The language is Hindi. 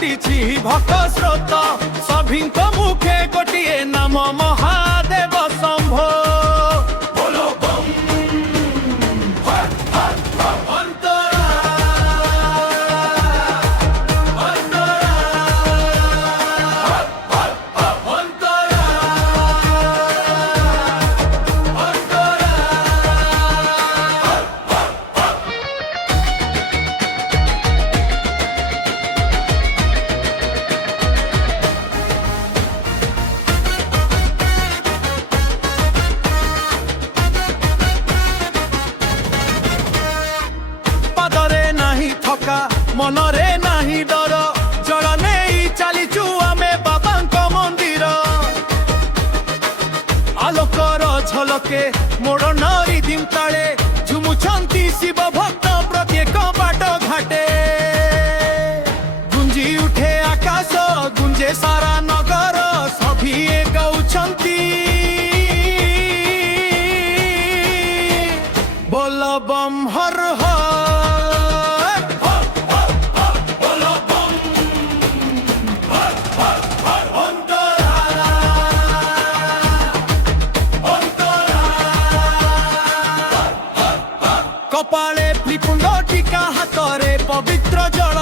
छुटी भक्त स्रोत सभी मुखे गोटे नाम महादेव शंभो मनरे नाही डर जल नहीं चलीचु आमे बाबांक मंदिर आलोकर झलके मोड़ नरी दिम ताले झुमुछंती शिव भक्त प्रत्येक बाट घाटे गुंजी उठे आकाश गुंजे सारा नगर सभी गाउछंती बोल बम हर हर कपाले फ्लिपुंड टीका हाथ रे पवित्र जल